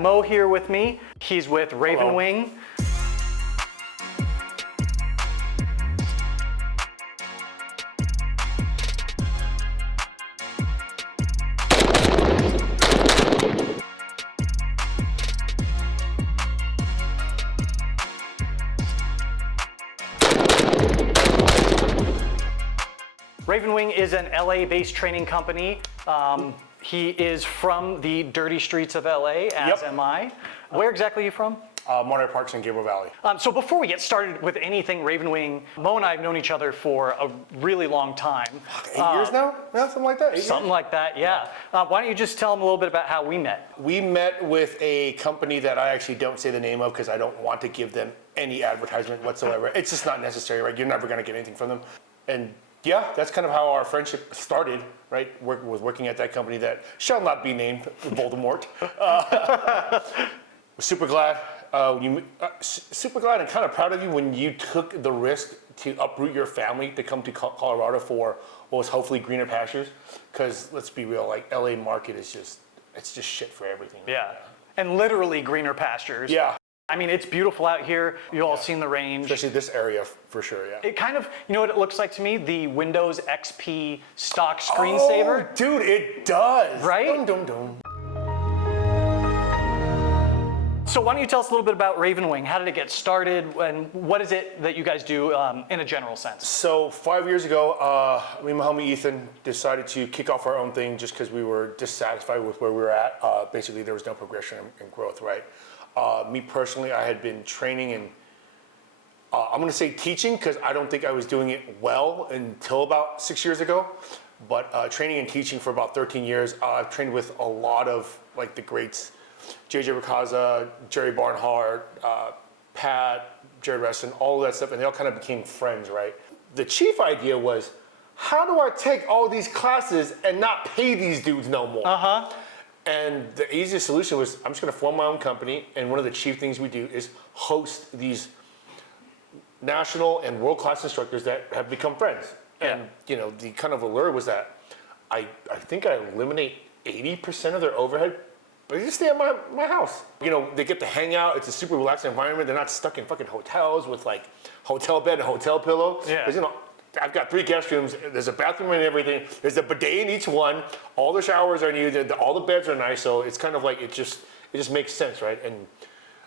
Mo here with me. He's with Raven Hello. Wing. Raven Wing is an LA-based training company. He is from the dirty streets of LA, as am I. Where exactly are you from? Monterey Parks in Gabriel Valley. So before we get started with anything Raven Wing, Mo and I have known each other for a really long time. 8 years now? Yeah, something like that. 8 Something years? like that, yeah. Why don't you just tell them a little bit about how we met? We met with a company that I actually don't say the name of because I don't want to give them any advertisement whatsoever. It's just not necessary, right? You're never going to get anything from them. And yeah, that's kind of how our friendship started, right? With working at that company that shall not be named, Voldemort. Super glad. Super glad and kind of proud of you when you took the risk to uproot your family to come to Colorado for what was hopefully greener pastures. Because let's be real, like LA market is it's just shit for everything. Yeah, and literally greener pastures. Yeah. I mean, it's beautiful out here. You've all seen the range. Especially this area for sure, yeah. It kind of, you know what it looks like to me? The Windows XP stock screensaver. Oh, dude, it does. Right? Dum, dum, dum. So why don't you tell us a little bit about Raven Wing? How did it get started, and what is it that you guys do in a general sense? So 5 years ago, me and my homie Ethan decided to kick off our own thing just because we were dissatisfied with where we were at. Basically, there was no progression and growth, right? Me personally, I had been training and I'm going to say teaching because I don't think I was doing it well until about 6 years ago. But training and teaching for about 13 years, I've trained with a lot of like the greats. JJ Racaza, Jerry Barnhart, Pat, Jarrod Reston, all of that stuff, and they all kind of became friends, right? The chief idea was, how do I take all these classes and not pay these dudes no more? And the easiest solution was, I'm just gonna form my own company, and one of the chief things we do is host these national and world-class instructors that have become friends. And you know, the kind of allure was that I think I eliminate 80% of their overhead. But they just stay at my house. You know, they get to hang out. It's a super relaxed environment. They're not stuck in fucking hotels with like hotel bed and hotel pillow. Yeah. Because, you know, I've got 3 guest rooms. There's a bathroom and everything. There's a bidet in each one. All the showers are new. All the beds are nice. So it's kind of like, it just makes sense, right? And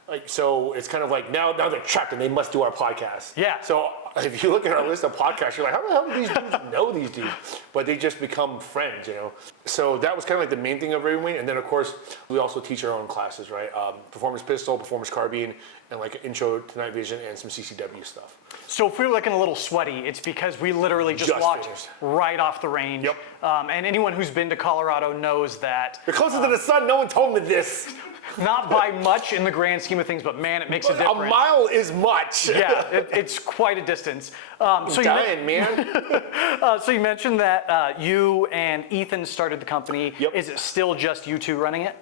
like, so it's kind of like now they're trapped and they must do our podcast. Yeah. So if you look at our list of podcasts, you're like, how the hell do these dudes know these dudes? But they just become friends, you know? So that was kind of like the main thing of Raven Wing. And then of course, we also teach our own classes, right? Performance pistol, performance carbine, and like an intro to night vision and some CCW stuff. So if we're looking a little sweaty, it's because we literally just walked finished. right off the range. Yep. And anyone who's been to Colorado knows that. You're closer to the sun, no one told me this. Not by much in the grand scheme of things, but man, it makes a difference. A mile is much. Yeah, it's quite a distance. So Dying, man. So you mentioned that you and Ethan started the company. Yep. Is it still just you two running it?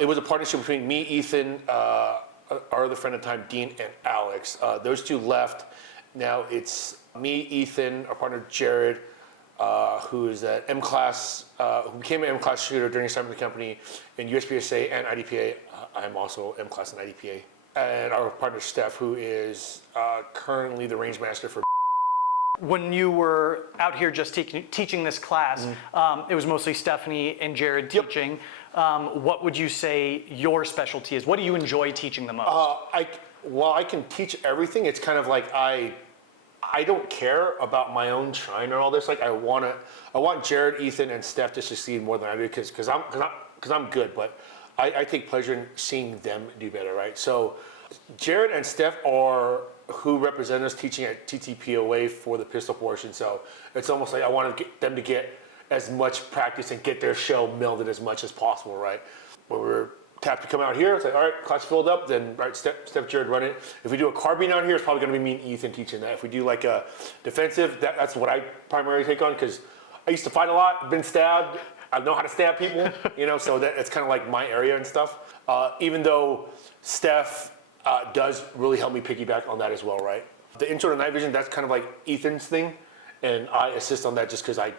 It was a partnership between me, Ethan, our other friend at the time, Dean, and Alex. Those two left. Now it's me, Ethan, our partner Jarrod, who is at M-Class, who became an M-Class shooter during his time in the company in USPSA and IDPA. I'm also M-Class and IDPA. And our partner Steph, who is currently the range master for. When you were out here just teaching this class, it was mostly Stephanie and Jarrod teaching. What would you say your specialty is? What do you enjoy teaching the most? While I can teach everything, it's kind of like I don't care about my own shine or all this. Like I want Jarrod, Ethan, and Steph to succeed more than I do because I'm good, but I take pleasure in seeing them do better, right? So Jarrod and Steph are who represent us teaching at TTPOA for the pistol portion. So it's almost like I want them to get as much practice and get their show melded as much as possible, right? When we're tapped to come out here, it's like, all right, class filled up, then right, Steph, Jarrod, run it. If we do a carbine out here, it's probably gonna be me and Ethan teaching that. If we do like a defensive, that's what I primarily take on because I used to fight a lot, been stabbed, I know how to stab people, you know, so it's kind of like my area and stuff. Even though Steph does really help me piggyback on that as well, right? The intro to night vision, that's kind of like Ethan's thing, and I assist on that just because I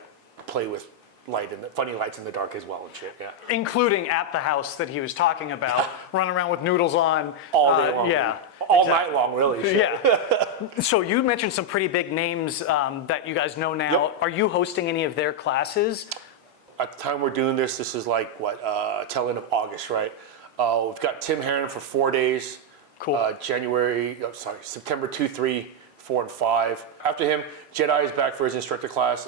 play with funny lights in the dark as well and shit. Yeah. Including at the house that he was talking about, running around with noodles on. All day long. Yeah. All exactly. night long, really. Shit. Yeah. So you mentioned some pretty big names that you guys know now. Yep. Are you hosting any of their classes? At the time we're doing this is like tail end of August, right? We've got Tim Heron for 4 days. Cool. September 2, 3, 4, and 5. After him, Jedi is back for his instructor class.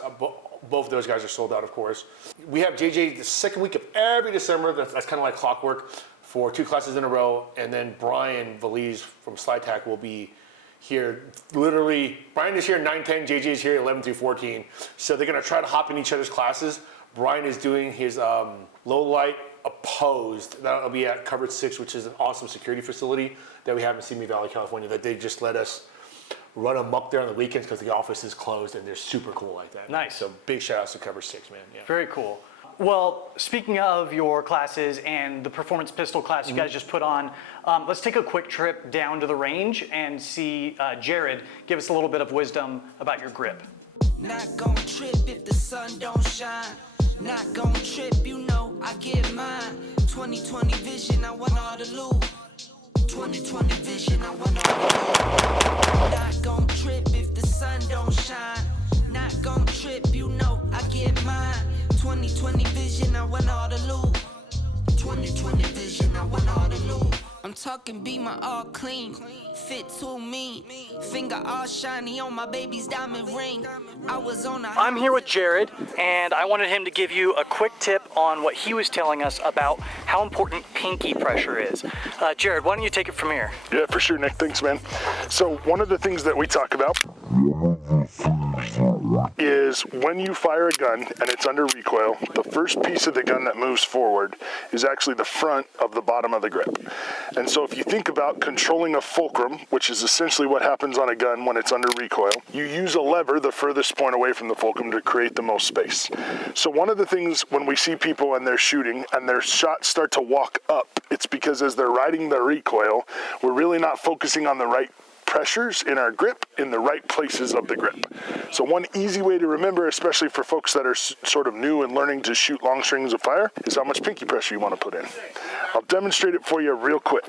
Both of those guys are sold out, of course. We have JJ the second week of every December. That's kind of like clockwork for 2 classes in a row. And then Brian Valise from SlideTac will be here. Literally, Brian is here 9-10, JJ is here 11 through 14. So they're going to try to hop in each other's classes. Brian is doing his low light opposed. That'll be at Covered 6, which is an awesome security facility that we have in Simi Valley, California, that they just let us run amok there on the weekends because the office is closed, and they're super cool like that. Nice. So big shout outs to Cover 6, man. Yeah. Very cool. Well, speaking of your classes and the performance pistol class you guys just put on, let's take a quick trip down to the range and see Jarrod give us a little bit of wisdom about your grip. Not gon' trip if the sun don't shine. Not gon' trip, you know I get mine. 2020 vision, I want all the loot. 2020 vision, I want all the loot. Not gon' trip if the sun don't shine. Not gon' trip, you know I get mine. 2020 vision, I want all the loot. 2020 vision, I want all the loot. I'm talking Beamer all clean, fit too mean, finger all shiny on my baby's diamond ring. I was on a I'm here with Jarrod, and I wanted him to give you a quick tip on what he was telling us about how important pinky pressure is. Jarrod, why don't you take it from here? Yeah, for sure, Nick. Thanks, man. So one of the things that we talk about is when you fire a gun and it's under recoil, the first piece of the gun that moves forward is actually the front of the bottom of the grip. And so if you think about controlling a fulcrum, which is essentially what happens on a gun when it's under recoil, you use a lever the furthest point away from the fulcrum to create the most space. So one of the things when we see people and they're shooting and their shots start to walk up, it's because as they're riding the recoil, we're really not focusing on the right pressures in our grip in the right places of the grip. So one easy way to remember, especially for folks that are sort of new and learning to shoot long strings of fire, is how much pinky pressure you want to put in. I'll demonstrate it for you real quick.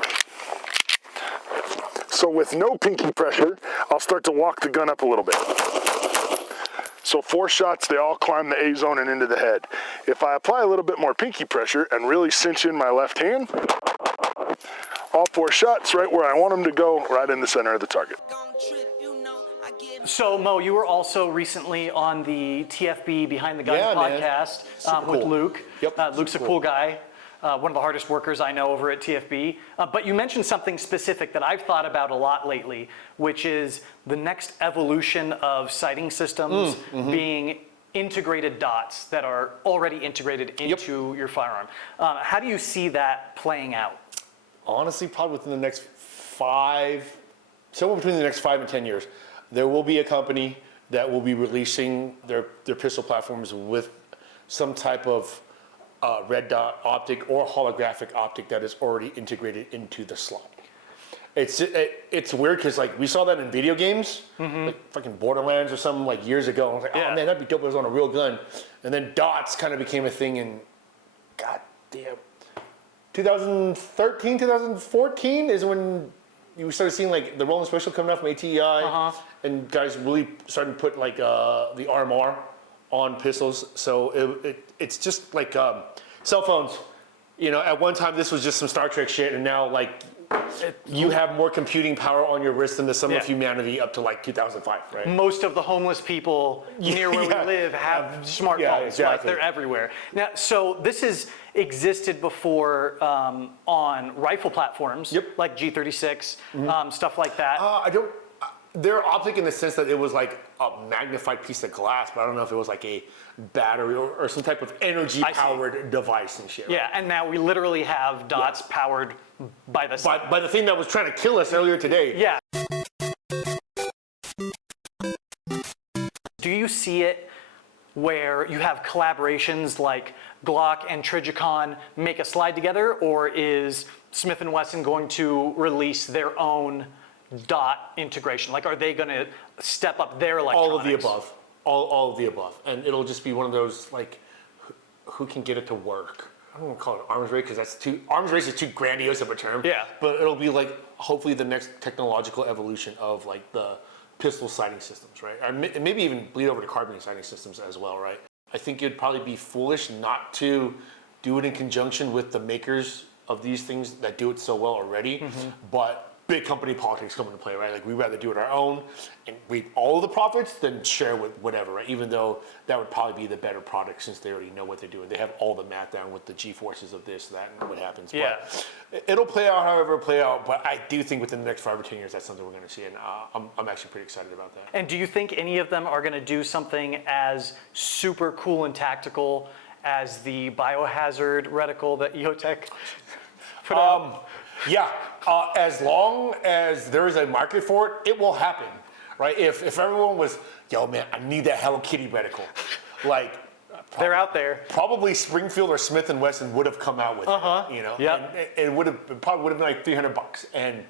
So with no pinky pressure, I'll start to walk the gun up a little bit. So 4 shots, they all climb the A zone and into the head. If I apply a little bit more pinky pressure and really cinch in my left hand, all 4 shots right where I want them to go, right in the center of the target. So, Mo, you were also recently on the TFB Behind the Gun podcast with cool. Luke. Yep. Luke's a cool guy, one of the hardest workers I know over at TFB. But you mentioned something specific that I've thought about a lot lately, which is the next evolution of sighting systems being integrated dots that are already integrated into your firearm. How do you see that playing out? Honestly, probably within the next somewhere between the next 5 and 10 years, there will be a company that will be releasing their pistol platforms with some type of red dot optic or holographic optic that is already integrated into the slot. It's weird because like we saw that in video games, like fucking Borderlands or something like years ago. I was like, oh man, that'd be dope if it was on a real gun. And then dots kind of became a thing in, goddamn, 2013, 2014 is when you started seeing like the Rolling Special coming out from ATEI, and guys really starting to put like the RMR on pistols. So it's just like cell phones. You know, at one time this was just some Star Trek shit, and now like you have more computing power on your wrist than the sum of humanity up to like 2005, right? Most of the homeless people near where we live have smartphones. Yeah, Like exactly. they're everywhere. Now, so this has existed before on rifle platforms, like G36, stuff like that. They're optic in the sense that it was like a magnified piece of glass, but I don't know if it was like a battery or some type of energy-powered device and shit. Right? Yeah, and now we literally have dots powered by the sun. By the thing that was trying to kill us earlier today. Yeah. Do you see it where you have collaborations like Glock and Trijicon make a slide together, or is Smith & Wesson going to release their own dot integration? Like, are they going to step up their electronics? All of the above. All of the above. And it'll just be one of those like who can get it to work. I don't want to call it arms race because arms race is too grandiose of a term. Yeah. But it'll be like hopefully the next technological evolution of like the pistol sighting systems, right? Or maybe even bleed over to carbine sighting systems as well, right? I think it'd probably be foolish not to do it in conjunction with the makers of these things that do it so well already. But big company politics come into play, right? Like we'd rather do it our own and reap all of the profits than share with whatever, right? Even though that would probably be the better product since they already know what they're doing. They have all the math down with the G-forces of this, that, and what happens. Yeah. But it'll play out however it play out, but I do think within the next 5 or 10 years, that's something we're gonna see, and I'm actually pretty excited about that. And do you think any of them are going to do something as super cool and tactical as the biohazard reticle that EOTech put out? Yeah, as long as there is a market for it, it will happen, right? If everyone was, yo man, I need that Hello Kitty reticle, like They're out there. probably Springfield or Smith and Wesson would have come out with it, you know. Yep. And it probably would have been like $300, and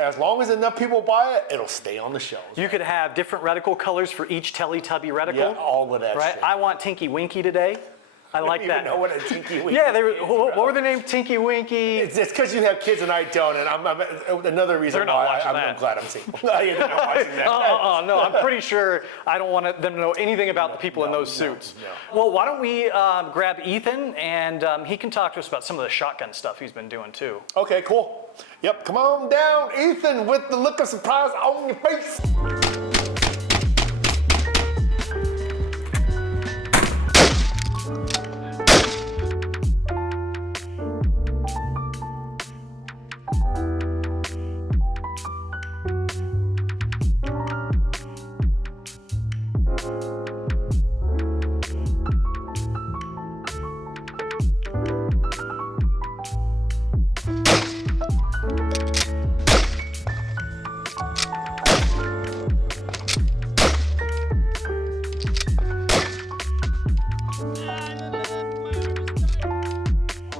as long as enough people buy it, it'll stay on the shelves. You could have different reticle colors for each Teletubby reticle. Yeah, all of that Right? shit. I want Tinky Winky today. I like don't that. even know what a Tinky Winky Yeah, they were, is, what bro. were their names? Tinky Winky. It's because you have kids and I don't, and I'm another reason They're not why watching I'm that. glad I'm single. Yeah, they're not watching that. No, I'm pretty sure I don't want them to know anything about the people in those suits. Well, why don't we grab Ethan, and he can talk to us about some of the shotgun stuff he's been doing too. Okay, cool. Yep, come on down, Ethan, with the look of surprise on your face.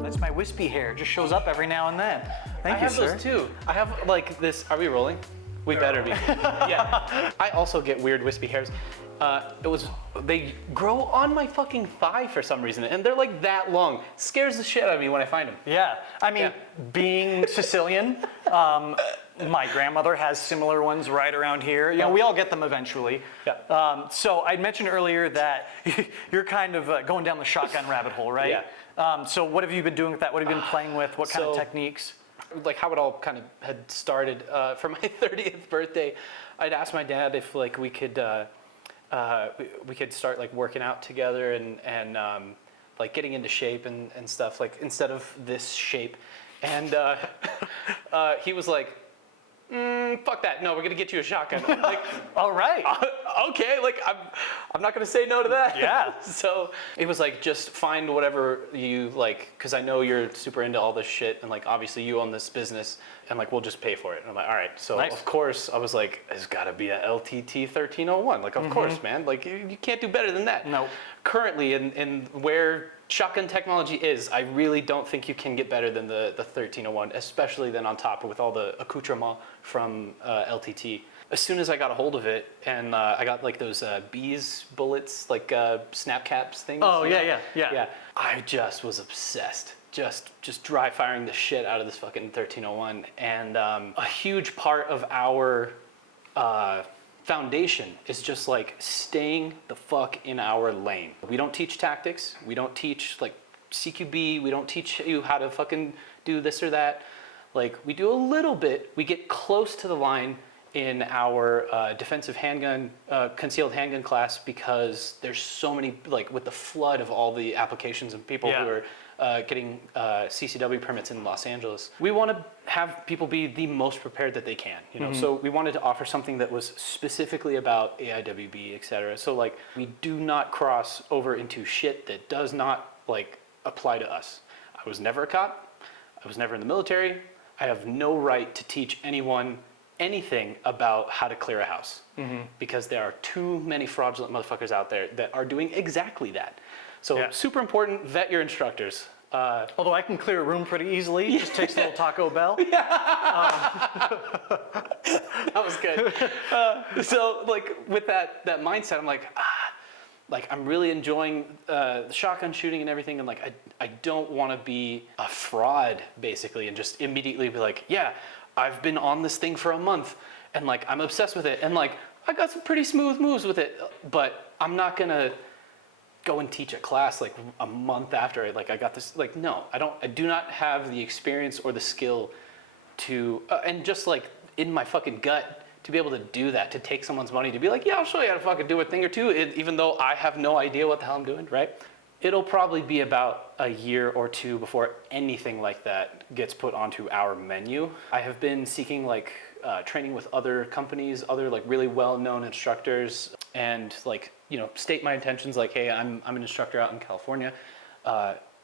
That's my wispy hair. It just shows up every now and then. Thank I you, have sir. those too. I have like this. Are we rolling? We better be. Yeah. I also get weird wispy hairs. They grow on my fucking thigh for some reason, and they're like that long. Scares the shit out of me when I find them. Yeah, I mean, Yeah. being Sicilian, my grandmother has similar ones right around here. You know, we all get them eventually. Yeah. So I mentioned earlier that you're kind of going down the shotgun rabbit hole, right? Yeah. So what have you been doing with that? What have you been playing with? What kind of So- techniques? Like how it all kind of had started for my 30th birthday. I'd asked my dad if like we could start like working out together and like getting into shape and stuff, like instead of this shape. And he was like, fuck that. No, we're gonna get you a shotgun. I'm like, All right. okay, like I'm not gonna say no to that. Yeah. So it was like, just find whatever you like, because I know you're super into all this shit, and like obviously you own this business, and like we'll just pay for it. And I'm like, all right. So Nice. of course I was like, it's gotta be a LTT 1301. Like of course, man. Like you can't do better than that. Nope. Currently in where shotgun technology is, I really don't think you can get better than the 1301, especially then on top with all the accoutrement from LTT. As soon as I got a hold of it, and I got like those bees bullets, like snap caps things. Oh, you know? yeah. I just was obsessed. Just dry firing the shit out of this fucking 1301. And a huge part of our foundation is just like staying the fuck in our lane. We don't teach tactics. We don't teach like CQB. We don't teach you how to fucking do this or that. Like we do a little bit. We get close to the line in our defensive handgun, concealed handgun class, because there's so many, like with the flood of all the applications and people Yeah. who are getting CCW permits in Los Angeles. We want to have people be the most prepared that they can, you know? So we wanted to offer something that was specifically about AIWB, et cetera. So like, we do not cross over into shit that does not like apply to us. I was never a cop. I was never in the military. I have no right to teach anyone anything about how to clear a house, because there are too many fraudulent motherfuckers out there that are doing exactly that. So Yeah. super important, vet your instructors. Although I can clear a room pretty easily. It just takes a little Taco Bell. That was good. So like with that mindset, I'm like, like I'm really enjoying the shotgun shooting and everything, and like I don't want to be a fraud basically and just immediately be like, yeah, I've been on this thing for a month and like I'm obsessed with it and like I got some pretty smooth moves with it, but I'm not gonna go and teach a class like a month after I got this. Like, no, I do not have the experience or the skill to and just like in my fucking gut to be able to do that, to take someone's money, to be like, yeah, I'll show you how to fucking do a thing or two, even though I have no idea what the hell I'm doing, right? It'll probably be about a year or two before anything like that gets put onto our menu. I have been seeking like training with other companies, other like really well-known instructors, and like, you know, state my intentions like, hey, I'm an instructor out in California.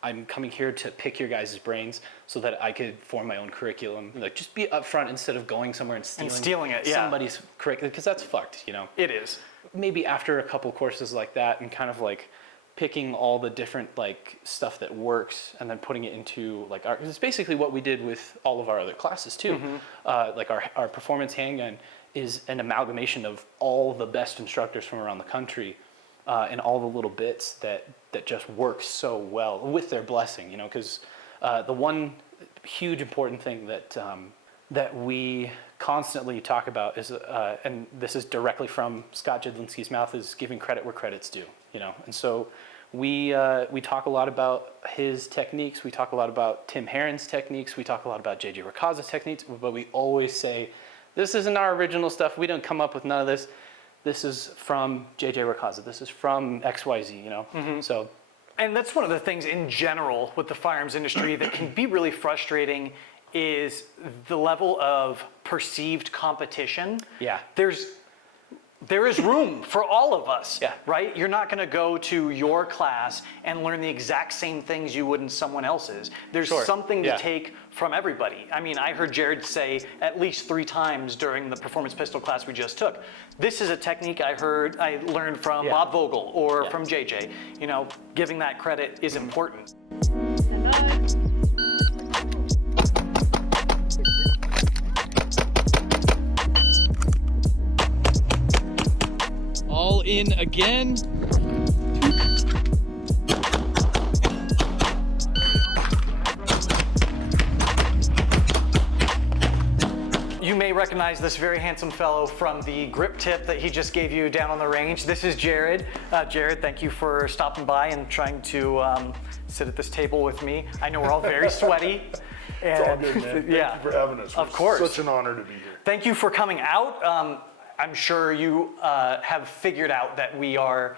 I'm coming here to pick your guys' brains so that I could form my own curriculum. Like, just be upfront instead of going somewhere and stealing it, yeah. somebody's curriculum, because that's fucked, you know? It is. Maybe after a couple courses like that and kind of like picking all the different like stuff that works and then putting it into like it's basically what we did with all of our other classes too. Like our performance handgun is an amalgamation of all the best instructors from around the country and all the little bits that just work so well with their blessing, you know, because the one huge important thing that we constantly talk about is, and this is directly from Scott Jedlinski's mouth, is giving credit where credit's due, you know. And so we talk a lot about his techniques, we talk a lot about Tim Herron's techniques, we talk a lot about JJ Rakaza's techniques, but we always say, this isn't our original stuff, we don't come up with none of this. This is from JJ Rakaza, this is from XYZ, you know. So. And that's one of the things in general with the firearms industry that can be really frustrating is the level of perceived competition. Yeah. There is room for all of us, Yeah. right? You're not going to go to your class and learn the exact same things you would in someone else's. There's Sure. something to Yeah. take from everybody. I mean, I heard Jarrod say at least 3 times during the performance pistol class we just took, this is a technique I learned from Yeah. Bob Vogel or Yeah. from JJ. You know, giving that credit is important. All in again. You may recognize this very handsome fellow from the grip tip that he just gave you down on the range. This is Jarrod. Jarrod, thank you for stopping by and trying to sit at this table with me. I know we're all very sweaty. It's all good, man. Yeah, Thank you for having us. Of It's course. Such an honor to be here. Thank you for coming out. I'm sure you have figured out that we are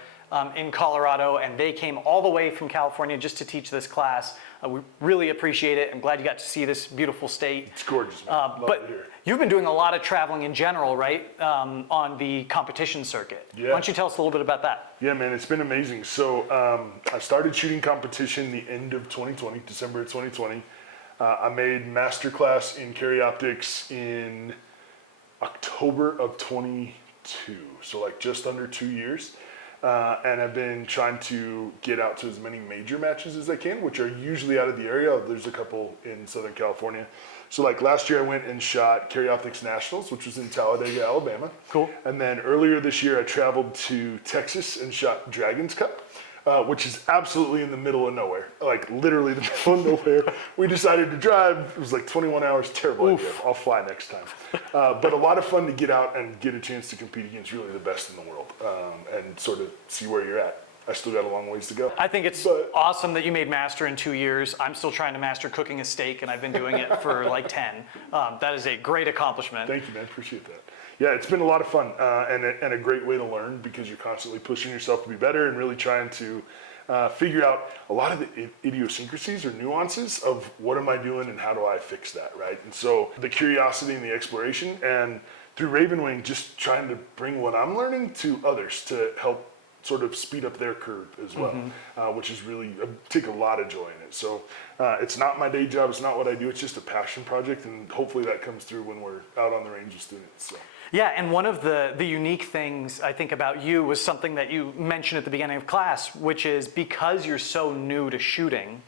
in Colorado and they came all the way from California just to teach this class. We really appreciate it. I'm glad you got to see this beautiful state. It's gorgeous, man. Love it But here. you've been doing a lot of traveling in general, right? On the competition circuit. Yeah. Why don't you tell us a little bit about that? Yeah, man, it's been amazing. So I started shooting competition the end of 2020, December of 2020. I made masterclass in carry optics in October of 22, so like just under 2 years. And I've been trying to get out to as many major matches as I can, which are usually out of the area. There's a couple in Southern California. So like last year I went and shot Carry Optics Nationals, which was in Talladega, Alabama. Cool. And then earlier this year I traveled to Texas and shot Dragon's Cup, which is absolutely in the middle of nowhere. Like literally the middle of nowhere. We decided to drive. It was like 21 hours. Terrible idea. I'll fly next time. But a lot of fun to get out and get a chance to compete against really the best in the world and sort of see where you're at. I still got a long ways to go. I think it's awesome that you made master in 2 years. I'm still trying to master cooking a steak, and I've been doing it for like 10. That is a great accomplishment. Thank you, man. Appreciate that. Yeah, it's been a lot of fun and a great way to learn because you're constantly pushing yourself to be better and really trying to figure out a lot of the idiosyncrasies or nuances of what am I doing and how do I fix that, right? And so the curiosity and the exploration, and through Ravenwing, just trying to bring what I'm learning to others to help sort of speed up their curve as well, which is really, I take a lot of joy in it. So it's not my day job, it's not what I do, it's just a passion project, and hopefully that comes through when we're out on the range with students. So. Yeah, and one of the unique things I think about you was something that you mentioned at the beginning of class, which is because you're so new to shooting,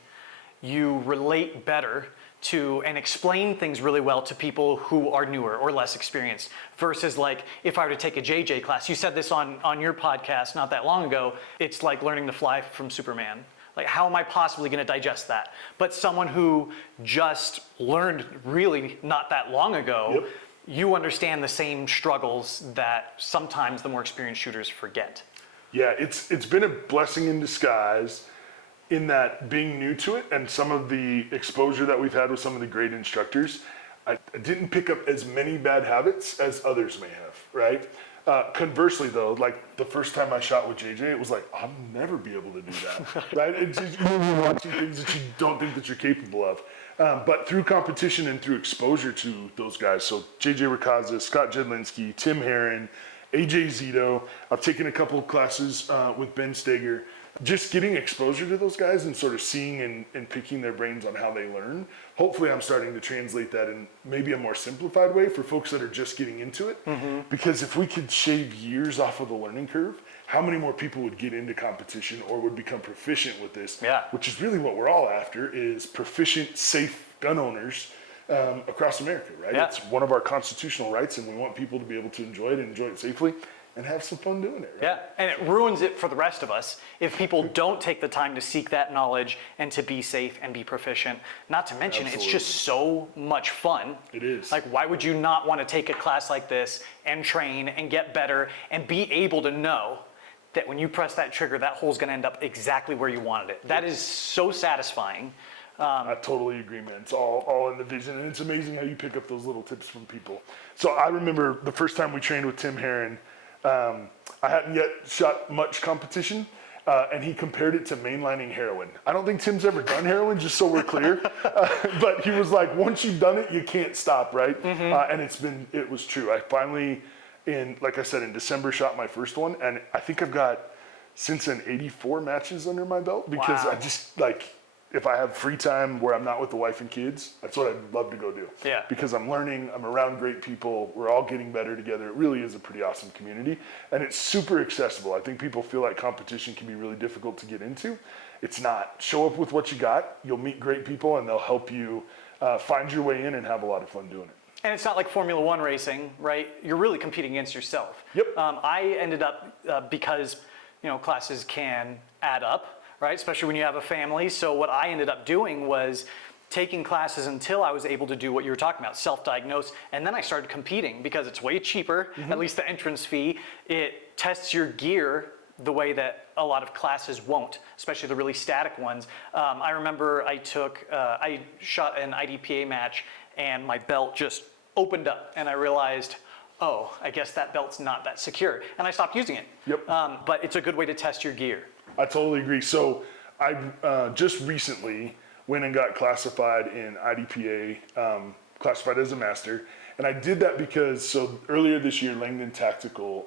you relate better and explain things really well to people who are newer or less experienced versus like if I were to take a JJ class. You said this on your podcast not that long ago. It's like learning to fly from Superman. Like, how am I possibly going to digest that? But someone who just learned really not that long ago, you understand the same struggles that sometimes the more experienced shooters forget. Yeah, it's been a blessing in disguise in that being new to it and some of the exposure that we've had with some of the great instructors, I didn't pick up as many bad habits as others may have, right? Conversely though, like the first time I shot with JJ, it was like, I'll never be able to do that, right? It's just, you're watching things that you don't think that you're capable of. But through competition and through exposure to those guys, so JJ Rakaza, Scott Jedlinski, Tim Herron, AJ Zito, I've taken a couple of classes with Ben Steger, just getting exposure to those guys and sort of seeing and picking their brains on how they learn. Hopefully I'm starting to translate that in maybe a more simplified way for folks that are just getting into it. Because if we could shave years off of the learning curve, how many more people would get into competition or would become proficient with this? Yeah. Which is really what we're all after, is proficient, safe gun owners across America, right? Yeah. It's one of our constitutional rights, and we want people to be able to enjoy it and enjoy it safely and have some fun doing it, right? Yeah, and it ruins it for the rest of us if people don't take the time to seek that knowledge and to be safe and be proficient. Not to mention, it's just so much fun. It is. Like, why would you not want to take a class like this and train and get better and be able to know that when you press that trigger, that hole's going to end up exactly where you wanted it? That is so satisfying. I totally agree, man. It's all in the vision, and it's amazing how you pick up those little tips from people. So I remember the first time we trained with Tim Herron, I hadn't yet shot much competition, and he compared it to mainlining heroin. I don't think Tim's ever done heroin, just so we're clear, but he was like, once you've done it, you can't stop, right? And it was true. I finally, like I said, in December, shot my first one, and I think I've got since then 84 matches under my belt because Wow. I just if I have free time where I'm not with the wife and kids, that's what I'd love to go do. Yeah. Because I'm learning, I'm around great people, we're all getting better together. It really is a pretty awesome community, and it's super accessible. I think people feel like competition can be really difficult to get into. It's not. Show up with what you got, you'll meet great people, and they'll help you find your way in and have a lot of fun doing it. And it's not like Formula One racing, right? You're really competing against yourself. Yep. I ended up, because, classes can add up, right? Especially when you have a family. So what I ended up doing was taking classes until I was able to do what you were talking about, self-diagnose. And then I started competing because it's way cheaper, at least the entrance fee. It tests your gear the way that a lot of classes won't, especially the really static ones. I remember I shot an IDPA match and my belt just opened up and I realized, oh, I guess that belt's not that secure. And I stopped using it. Yep. But it's a good way to test your gear. I totally agree. So I just recently went and got classified in IDPA, classified as a master. And I did that because, earlier this year, Langdon Tactical,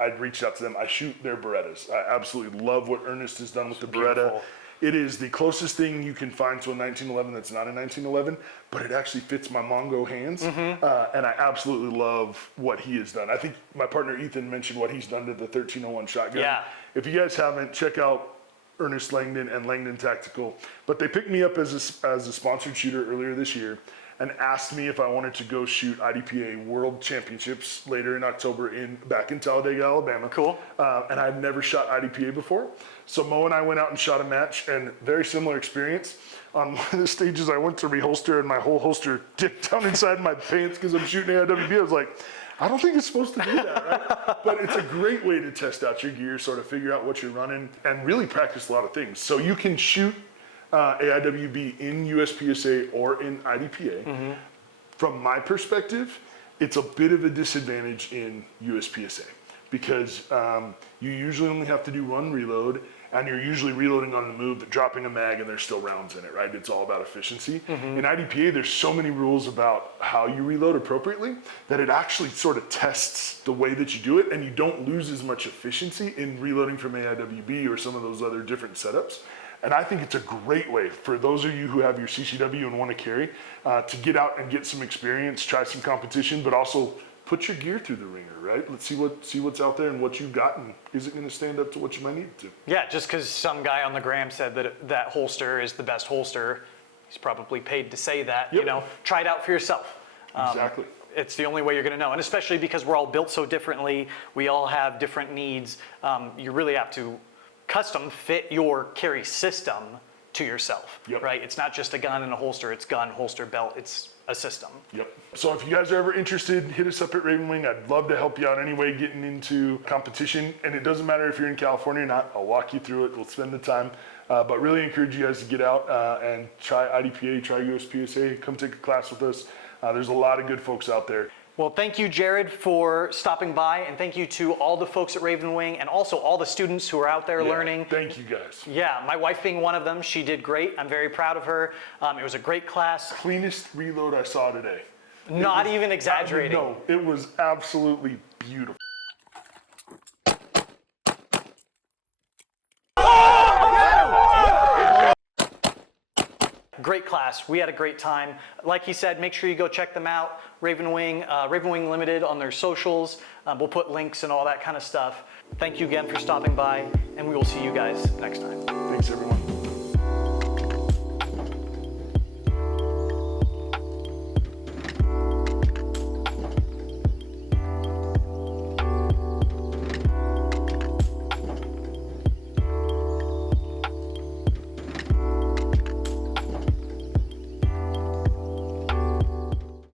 I'd reached out to them. I shoot their Berettas. I absolutely love what Ernest has done with the Beretta. Beautiful. It is the closest thing you can find to a 1911 that's not a 1911, but it actually fits my Mongo hands. And I absolutely love what he has done. I think my partner Ethan mentioned what he's done to the 1301 shotgun. Yeah. If you guys haven't, check out Ernest Langdon and Langdon Tactical. But they picked me up as a sponsored shooter earlier this year and asked me if I wanted to go shoot IDPA World Championships later in October back in Talladega, Alabama. Cool. And I'd never shot IDPA before. So Mo and I went out and shot a match, and very similar experience. On one of the stages, I went to reholster, and my whole holster dipped down inside my pants because I'm shooting AIWB. I was like, I don't think it's supposed to do that, right? But it's a great way to test out your gear, sort of figure out what you're running, and really practice a lot of things. So you can shoot AIWB in USPSA or in IDPA. From my perspective, it's a bit of a disadvantage in USPSA because you usually only have to do one reload, and you're usually reloading on the move, dropping a mag, and there's still rounds in it, right? It's all about efficiency. In IDPA, there's so many rules about how you reload appropriately that it actually sort of tests the way that you do it, and you don't lose as much efficiency in reloading from AIWB or some of those other different setups. And I think it's a great way for those of you who have your CCW and want to carry to get out and get some experience, try some competition, but also put your gear through the ringer, right? Let's see what's out there and what you've got, and is it going to stand up to what you might need it to? Yeah, just because some guy on the gram said that holster is the best holster, he's probably paid to say that, you Yep. know, try it out for yourself. Exactly. It's the only way you're going to know, and especially because we're all built so differently, we all have different needs. You really have to custom fit your carry system to yourself, Yep. right? It's not just a gun and a holster, it's gun, holster, belt, it's a system. Yep. So if you guys are ever interested, hit us up at Raven Wing. I'd love to help you out anyway getting into competition. And it doesn't matter if you're in California or not. I'll walk you through it. We'll spend the time. But really encourage you guys to get out and try IDPA, try USPSA, come take a class with us. There's a lot of good folks out there. Well, thank you, Jarrod, for stopping by, and thank you to all the folks at Raven Wing and also all the students who are out there Yeah, learning. Thank you guys. Yeah, my wife being one of them, she did great. I'm very proud of her. It was a great class. Cleanest reload I saw today. Not even exaggerating. No, it was absolutely beautiful. Great class. We had a great time. Like he said, make sure you go check them out. Raven Wing Limited on their socials. We'll put links and all that kind of stuff. Thank you again for stopping by, and we will see you guys next time. Thanks, everyone.